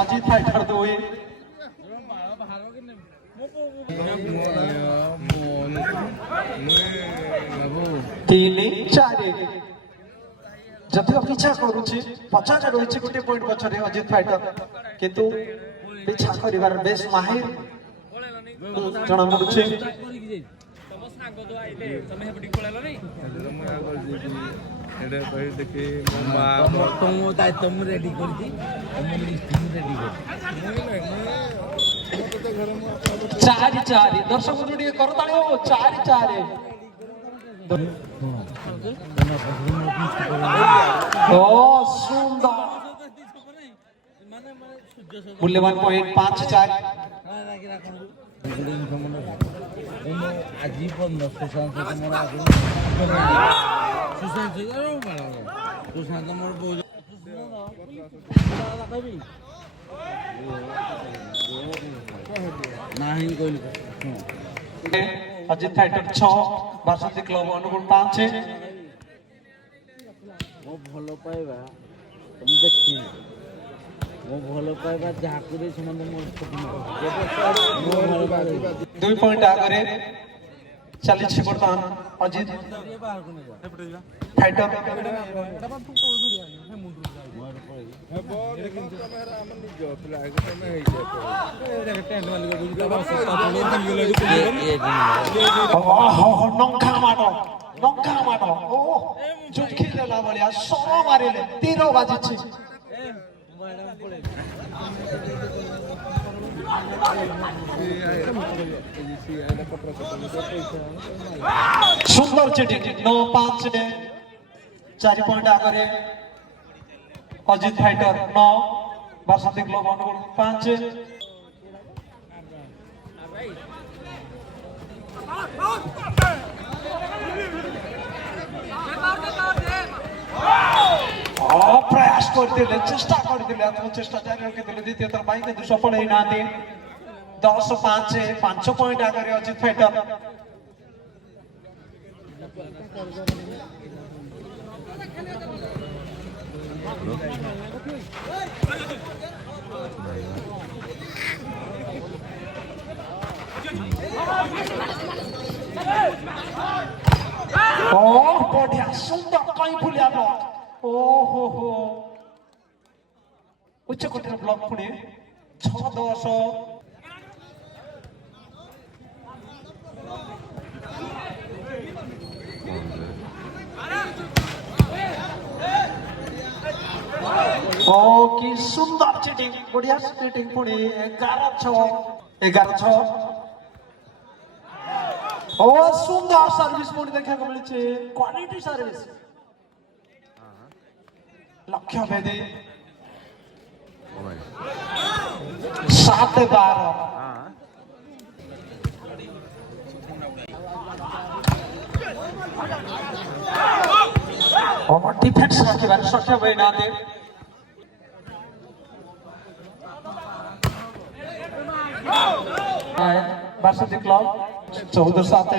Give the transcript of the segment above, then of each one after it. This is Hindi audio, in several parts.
अजित फाइटर 2 3-4 जदि पीछा करुच्ची पचास रही गोटे पॉइंट पछरे अजित फाइटर किंतु पीछा कर बेस माहिर जना पड़ुचे चारि चारि दर्शक करताली 4-4 सुंदर मूल्यवान पॉइंट 5-4 आजीवन सुशांत सुशांत मोर अजित फाइटर 6 बासंती क्लब अनुगुण 5 मो भलो पाइबा तुम देखि मो भलो पाइबा जाकु दे समान मोर 2 पॉइंट आगे चली बर्तमान अजित फाइटर नंखा माड ओ जुखिला भलिया सरो मारिले तीर बाजिछि सुंदर चिटिंग 9-5 ने 4 पॉइंट आगे अजित फाइटर 9 बासंती क्लब अनुगुण 5 प्रयास करते चेष्टा करते आत्मचेष्टा जारी रखिते द्वितीय थर पाई किंतु सफल होई नाते 10-5 पॉइंट आगे अजित फाइटर बढ़िया सुंदर कहीं फुलिया ब्लॉक ओहो हो उच्च कोटीर ब्लॉक पुणे 6-10 की सुंदर चिटिंग बढ़िया चिटिंग पुणे 11-6 सुंदर सर्विस पुणी देखा मिली क्वालिटी सर्विस लक्ष्य भेदी 7-12 डिफेंस रखिबार सक्षम होई नाते बासंती क्लब 14-7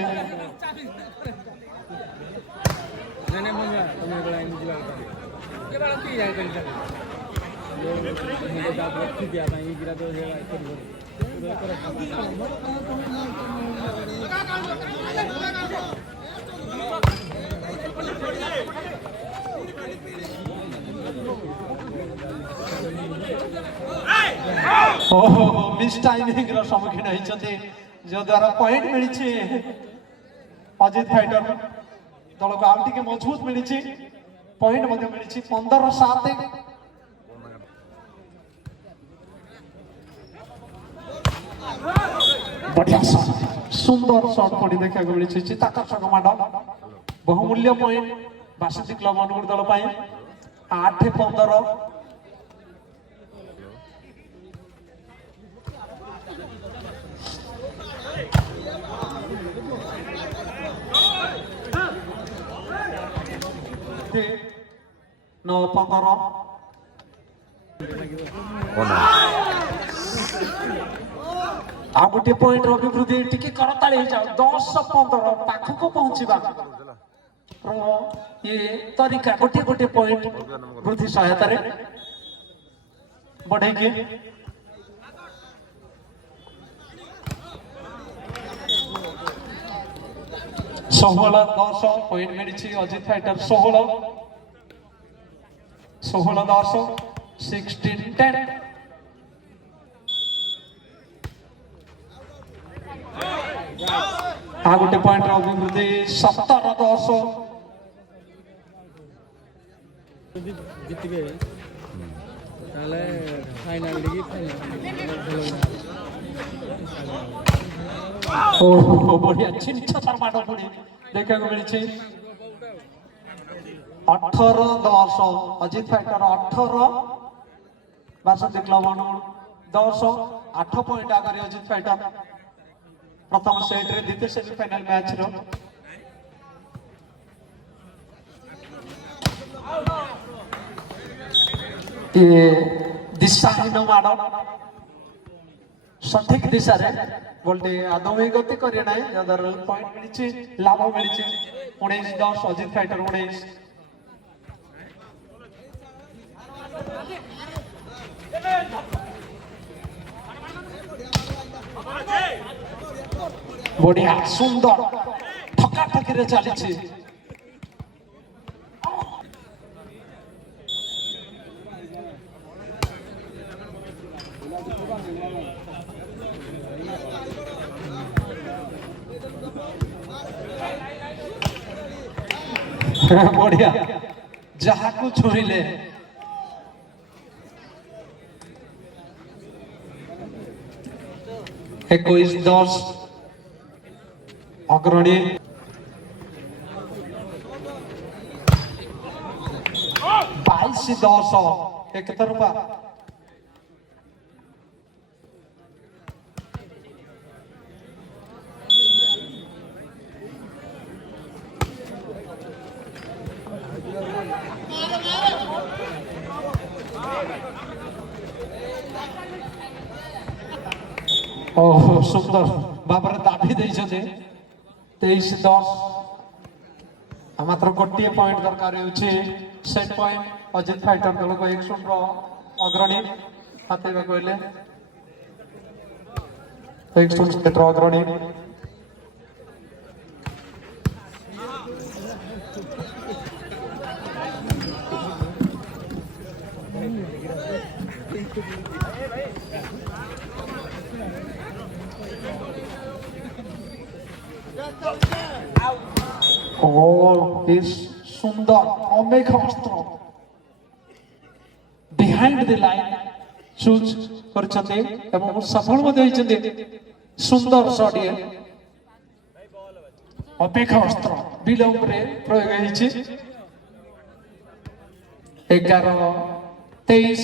मिस टाइमिंग सम्मुखीन होती जो द्वारा पॉइंट मिली अजित फाइटर दल को आउ टे मजबूत मिली पॉइंट मिली 15-7 बढ़िया शॉट सुंदर शॉट पड़ी देखा मिली चित्ताकर्षक माड बहुमूल्य पॉइंट बासंती क्लब अनुगुण दल 8-15 9-15 आ गोटे पॉइंट अभिवृद्धि टिके करताली जाओ 10-15 पाखक पहुंचवा ये तरीका गोटे गोटे पॉइंट वृद्धि सहायता बढ़ेगी 16-10 पॉइंट मिली अजित फाइटर 16-10 16-10 आ गोटे पॉइंट अभिवृद्धि 17-10 জিতবে তাহলে ফাইনাল লিগে ओहो बढ़िया छिंछा माड़ पड़ी देखा मिली 18-10 अजित फाइटर 18 बासंती क्लब अनुगुण 10 8 पॉइंट आगे अजित फाइटर प्रथम सेट रे द्वितीय सेमीफाइनल मैच रो ये दिशाहीन माड़ सठिक दिशा रे बोलते आदौ ही गति करिए ना जदर पॉइंट मिली लाभ मिली 19-10 अजित फाइटर 19 बढ़िया सुंदर ठका ठकी रे चली बढ़िया जहाँ को छुईले 21-10 अग्रणी 22-10 एक तरफा ओह सुंदर बाबर दाबी देइछते 23-10 मात्र गोटे पॉइंट दरकार होछि सेट पॉइंट अजित फाइटर दल को 1-0 अग्रणी हातेबा कहले 1-0 सेट अग्रणी और इस सुंदर अमेघ अस्त्र बिहाइंड द लाइन चूज करछते एवं सफल मध्ये होइछते सुंदर शॉट ये अमेघ अस्त्र विलंब रे प्रयोग होइछि 11-23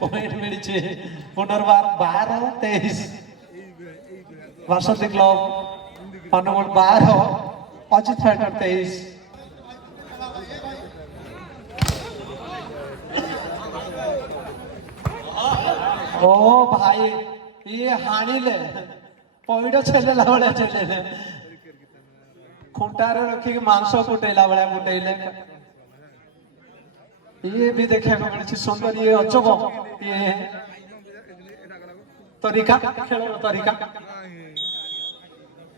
पॉइंट मिली पुनर्बार 12-23 वासंती क्लब अनुगुण 12 अजित फाइटर 23 ओ भाई ये हाणिले पॉइंट छेलेला बळे छेलेले खुंटारे रखी मांस फुटेला बळे फुटेले ये भी देखने को मिली सुंदर ये अचोक ये तरीका खेल तरीका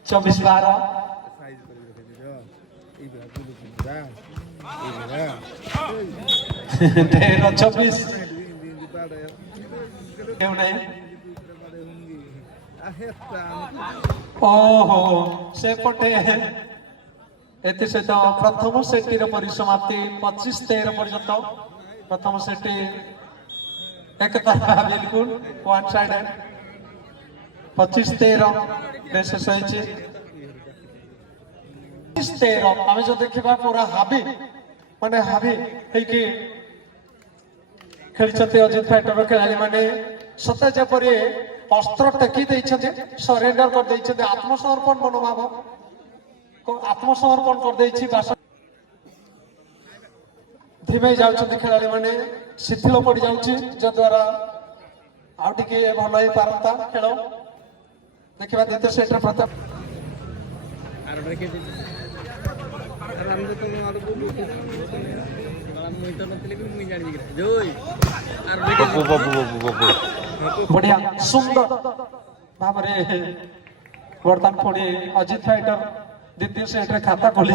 24-12 13-24 क्यों नहीं ओहो से पटे एते सहित प्रथम सेटी परिसमाप्ति 25-13 पर्यंत प्रथम सेटी एक तरफा बिल्कुल वन साइडेड 25-13 शेष होइछि 25-13 आमे जो देखिबा पूरा हाबी माने हाबी हेकि खेलछते अजित फाइटर खेलाड़ी माने सते जेपरि अस्त्र टेकी देइछते सरेंडर कर देइछते आत्मसमर्पण मनोभाव आत्मसमर्पण कर देइछि बास धीमे जाउछते खेलाड़ी माने शिथिल पड़ जाउछि जद्वारा आउ टिके भल होई पारंता खेल देखिबा द्वितीय सेट रे प्रथम আর ব্রেকে দিই আর আমি তো তোমার আমি তো নতলে কি মুই জানি গিরা জয় আর ব্রেকে बढ़िया सुंदर भावरे वर्तमान पुणी अजित फाइटर द्वितीय सेट रे खाता खोली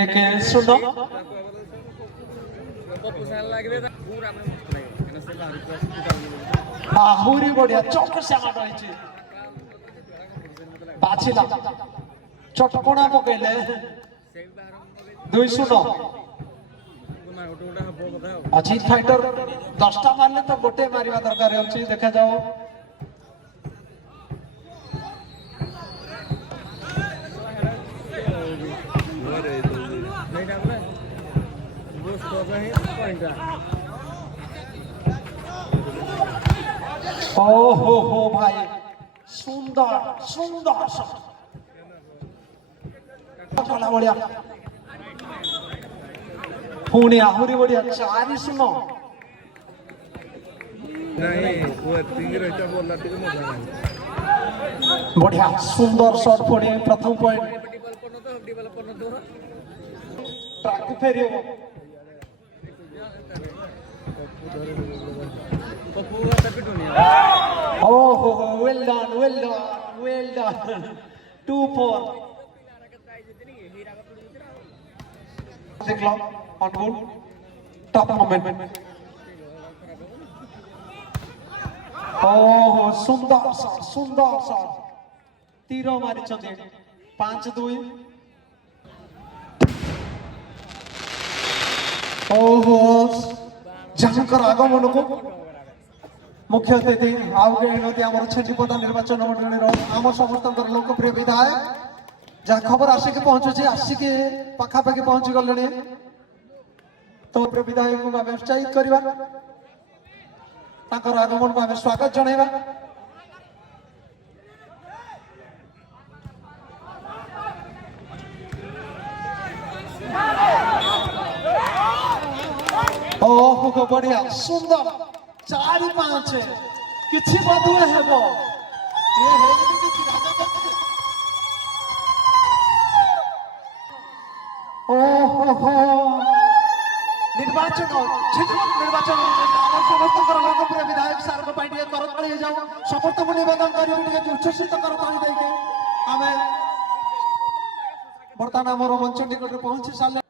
1-0 आहुरी बढ़िया चौक से मार रही बाछिला चटकोना पकेले 2-0 अजित फाइटर 10टा मारले तो गोटे मारिबा दरकार होछि देखा जाओ ओहो हो भाई सुंदर सुंदर शॉट चला बढ़िया पुणी आहुरी बढ़िया 4-0 बढ़िया सुंदर शॉट पुणी प्रथम पॉइंट ट्रैक फेरी ओहो वेल डन 2-4 देख लो ऑन गोल टॉप मोमेंट ओहो सुंदर शॉट तीर मारी 5-2 ओहो जहांकर आगमन को मुख्य अतिथि आउगे आम छेंडीपदा निर्वाचन मंडल आम समस्त लोकप्रिय विधायक जहाँ खबर आसिक पहुंचुची आसिक पाखापाखि पहुंची गले तो विधायक को उत्साहित करवा आगमन को स्वागत जनइबा ओहो बढ़िया सुंदर 4-5 किछि बदुए हेबो ये हेबे कि राजा करते ओहो निर्वाचन निर्वाचन समस्त लोकप्रिय विधायक सार को पाई करताली जाऊ समस्त को निवेदन करियो टिके उच्छ्वसित करताली देके आमे बर्तमान हमर मंच निकट पहुंची साले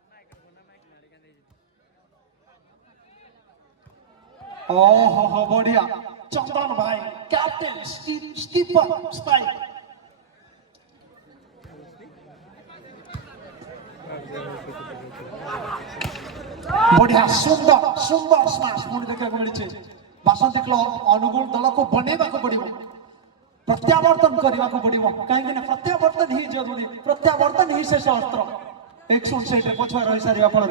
ओहो बढ़िया चंदन भाई कैप्टन स्कीपर स्पाइक बढ़िया सुंदर सुंदर स्माश पुणी देखा मिली बासंती क्लब अनुगुण दल को बनैवा पड़ो प्रत्यावर्तन करने को पड़ो कहीं प्रत्यावर्तन ही जरूरी प्रत्यावर्तन ही शेष अस्त्र 1-0 पछुआ रही सारा फल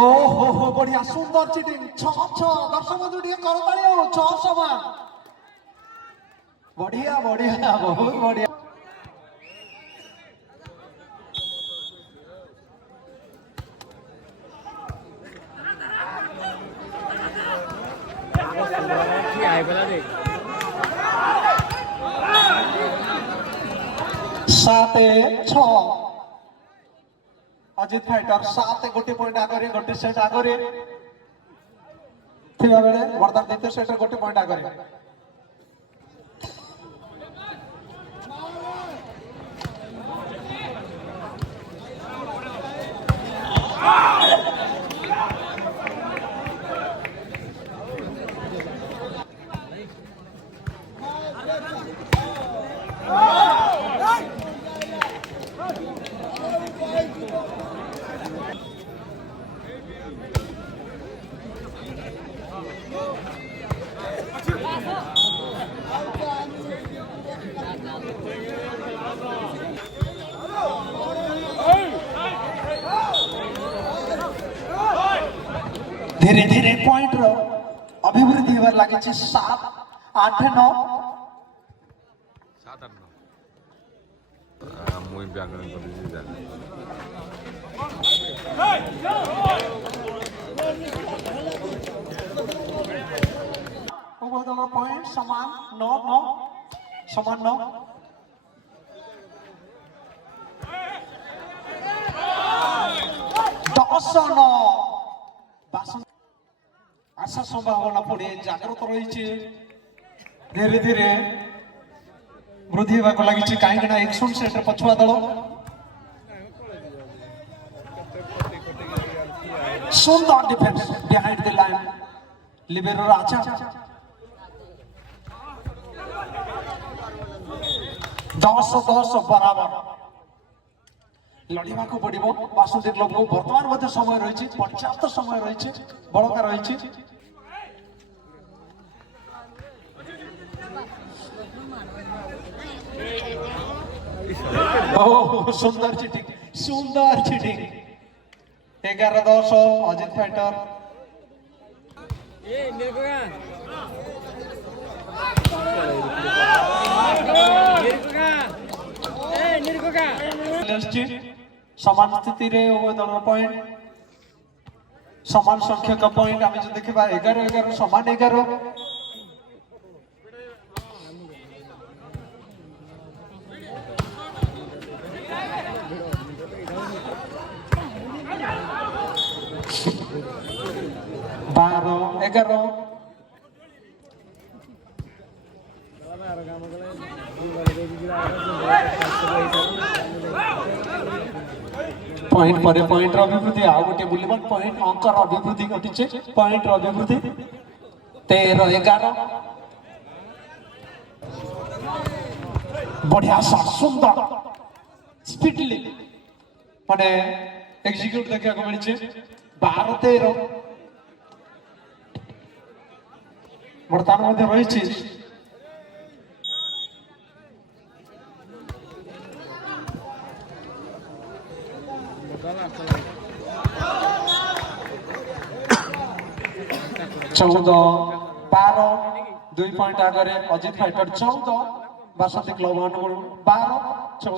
ओहो बढ़िया सुंदर चिटिंग 6-6 दर्शक बंधु करताली 6 समान बढ़िया बढ़िया बहुत बढ़िया साते 6 अजित फाइटर 7 गोटे पॉइंट आगे गोटे सेट आगे थिबा बेले वर्तमान द्वितीय सेट गोटे पॉइंट आगे धीरे धीरे पॉइंट रो अभिवृद्धि होबार लागिछि 7 8 9 7 8 9 मुई व्याकरण कर जाने उभय दल पॉइंट समान 9 9 समान 9 10 9 बासन आशा संभावना पुणी जागृत रही धीरे धीरे वृद्धि होगा लगी कहीं एक्शन सेट पछुआ दल सुंदर defence behind the line libero Raja 10-10 बराबर लड़िबा को पड़िबो बासुदेव क्लब को वर्तमान मध्य समय रही पर्याप्त समय रही बड़का रही सुंदर चिटिंग 11-10 अजित फाइटर समान स्थिति रे दल पॉइंट समान संख्यक पॉइंट आम जो देखा 11-11 समान 11 12-11 पॉइंट पर पॉइंट अभिवृद्धि आ गोटे बुलेट पॉइंट अंकर अभिवृद्धि घटी पॉइंट अभिवृद्धि 13-11 बढ़िया शॉट सुंदर स्पीडली माने एग्जीक्यूट देखा मिली 12-13 बर्तमान मध्य रही 14-12 2 पॉइंट आगे अजित फाइटर 14 बासंती क्लब अनुगुण 12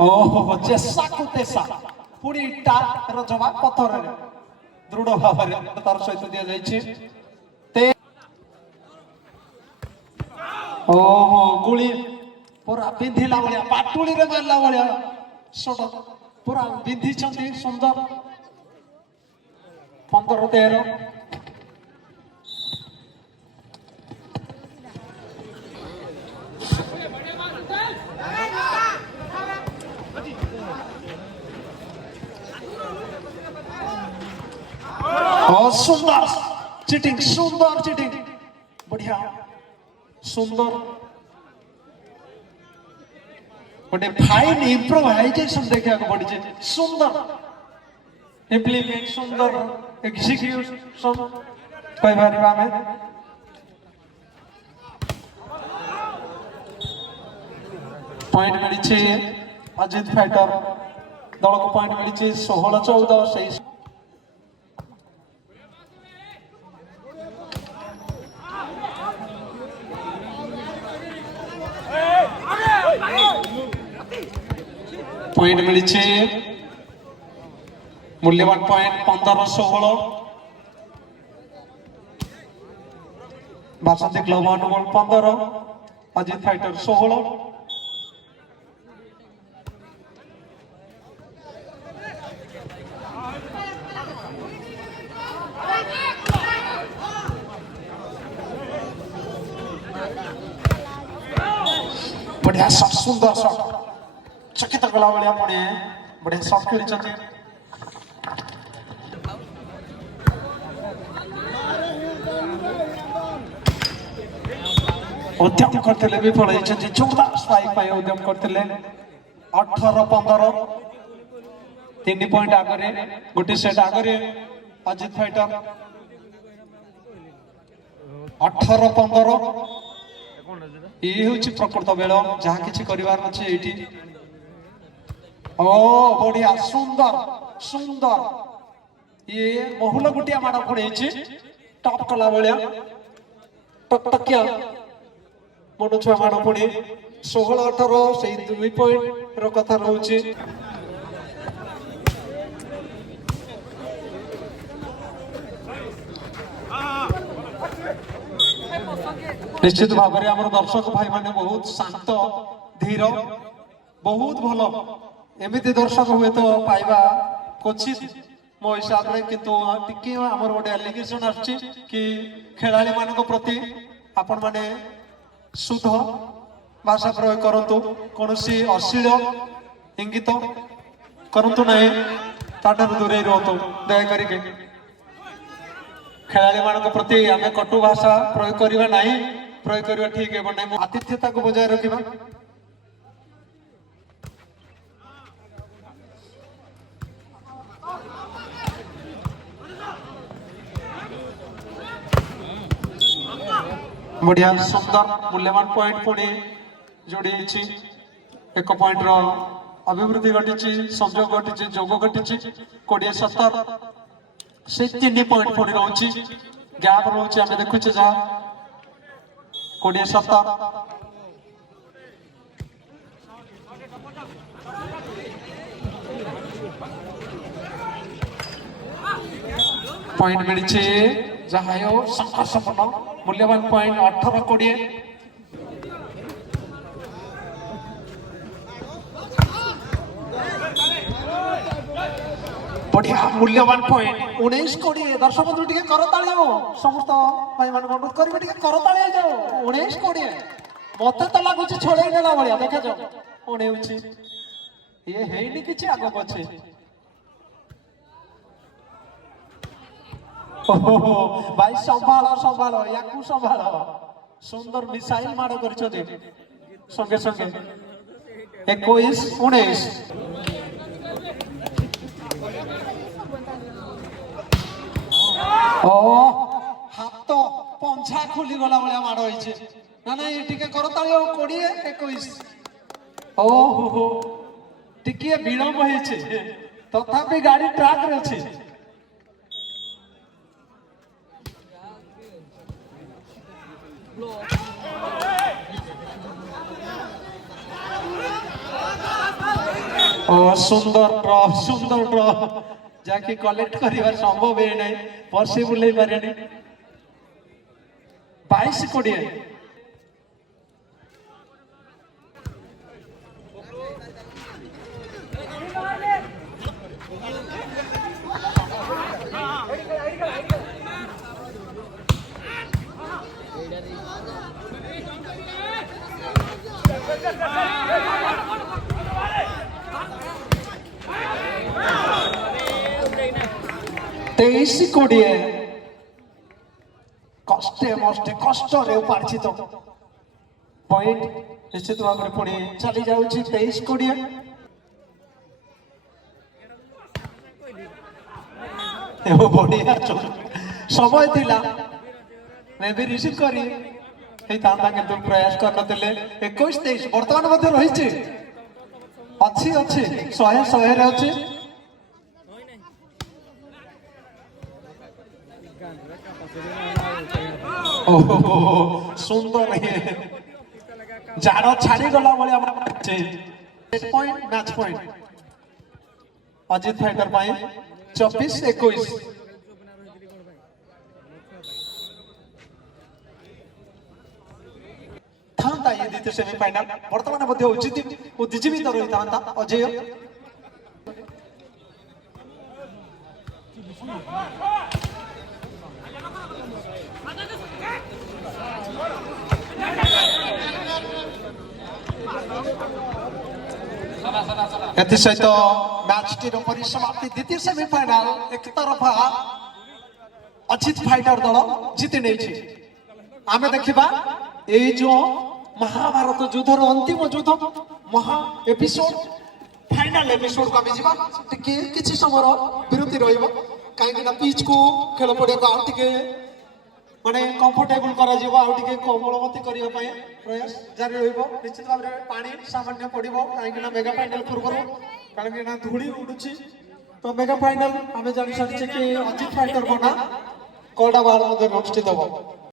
ओहो चेसा को तेसा पूरी टार जवाब पत्थर दृढ़ भाव तार सहित दि जाइए ओहो गुली पूरा बिंधिला भाया पाटुली रे मारला भाया शॉट पूरा बिंधी सुंदर 15-13 सुंदर चिटिंग बढ़िया सुंदर गोटे फाइन इम्प्रोवाइजेशन देखा पड़ी सुंदर इम्प्लीमेंट सुंदर एग्जीक्यूशन कह पॉइंट मिली अजित फाइटर दल को पॉइंट मिली 16-14 से पॉइंट मिली मूल्यवान पॉइंट 15-16 बासंती क्लब अनुगुण 15 अजित फाइटर 16 बढ़िया शॉट सुंदर शॉट चकित गला भाया पुणे बढ़िया शॉट खेली उद्यम करते विफल होती 14 स्ट्राइक उद्यम करते 18-15 3 पॉइंट आगे गोटे सेट आगे अजित फाइटर 18-15 ये हूँ प्रकृत बेल जहाँ किसी करार अच्छे ये ओ बढ़िया सुंदर सुंदर ये बहुल गुटिया माड़ पड़े टॉप कला भाया टकटकिया मन छुआ माड़ पड़े 16-18 से 2 पॉइंट रो कथा रोचे निश्चित भाव में आम दर्शक भाई माने बहुत शांत धीर बहुत भल एमती दर्शक हुए तो पाइबा क्वचित मो हिसाब से किंतु टिके आमर गोटे एलिगेशन आछि कि खेलाड़ी मानक प्रति आपण माने शुद्ध भाषा प्रयोग करतु कौन अश्लील इंगित करतु ना ताठार दूरे रुहतु दया करके खेलाड़ी मानक प्रति आम कटु भाषा प्रयोग करवा ना प्रयोग करवा ठीक है ना आतिथ्यता को बजाय रखा बढ़िया सुंदर मूल्यवान पॉइंट पुणी जोड़ी एक पॉइंट रो अभिवृद्धि घटी संयोग घटी जोग घटी 20-17 से 3 पॉइंट पुणी रोचे गैप रोचे आम देखुचे जहाँ 20-17 पॉइंट मिली जहाँ संघर्षपूर्ण मूल्यवान पॉइंट 18-20 बढ़िया मूल्यवान पॉइंट 19-20 दर्शक बंधु टिके करताली हो समस्त भाई मान अनुरोध करिवे टिके करताली जाओ 19-20 मते तो लागुची छोड़े नेला भलिया देखा जाओ ओने होची ये हेइनी किछि आगो पछे ओहो भाई संभालो संभालो याकू संभालो सुंदर मिसाइल मार करछथि संगे संगे 21-19 ओ हाथ पंछा खोली गला भाया माड़ होइछे ना ना ये टिके करताली हो 20-21 ओ हो टिके विलंब होइछे तथापि गाड़ी ट्रैक रे अछि ओ सुंदर ड्रॉ जाके कलेक्ट करिवार संभव है नहीं पॉसिबल है पारे नहीं 22-20 23-20 कष्टे मष्टे कष्ट रे उपार्जित पॉइंट निश्चित भाव में पुणी चली जाउची 23-20 एवं बढ़िया समय थिला मैं भी रिसीव करी एई तांता के तुम प्रयास करनतले 21-23 वर्तमान मध्ये रहिছে अछि 100 रे अछि सुंदर जाड़ छाड़ी गला point match point Ajit fighter 24-21 था ये द्वितीय सेमीफाइनल वर्तमान उद्जीवित रही था अजय सहित मैच टी परिसमाप्ति द्वितीय सेमीफाइनल एक तरफा अजित फाइटर दल जीति नहीं आमे देखिबा ए जो महाभारत युद्धर अंतिम युद्ध महा एपिसोड फाइनल एपिसोड को आमे जीवा टिके किछि समय विरति रहइबो काहे कि पिच को खेल पड़े को आ टिके माने कंफर्टेबल करा जीवा आ टिके कोमलमती करिया पय प्रयास जारी रहइबो निश्चित भाव रे पानी सामान्य पड़िबो काहे कि मेगा फाइनल पूर्व କାରଣ କି ନା ଧୂଳି ଉଡୁଛି ତ ମେଗା ଫାଇନାଲ ଆମେ ଜାଣି ସାରିଛେ କି ଅଜିତ ଫାଇଟର ବନା କଡ଼ା ବାହାର ମଧ୍ୟରେ ଅନୁଷ୍ଠିତ ହେବ।